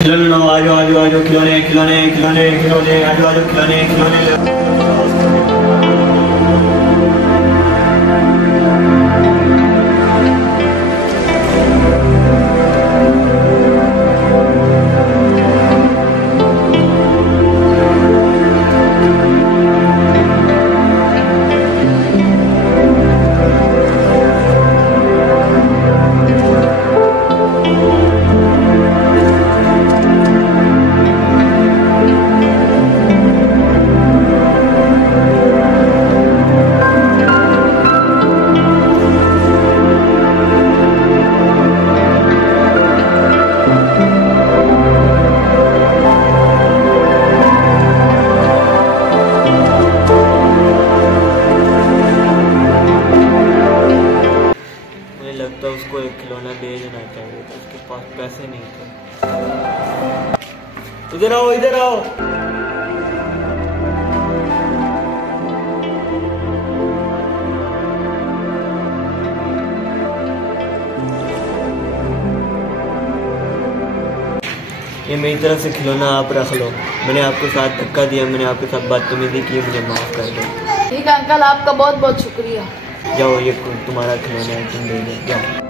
खिलौने आजो आजो आजो खिलौने खिलौने खिलौने खिलौने आजो आजो खिलौने खिलौने। लगता उसको एक खिलौना दे देना चाहिए, तो उसके पास पैसे नहीं थे। इधर आओ इधर आओ। ये मेरी तरफ से खिलौना आप रख लो। मैंने आपके साथ धक्का दिया, मैंने आपके साथ बदतमीजी की, मुझे माफ कर दो। ठीक है अंकल, आपका बहुत बहुत शुक्रिया। जाओ, ये तुम्हारा खिलौना है, तुम ले लो, जाओ।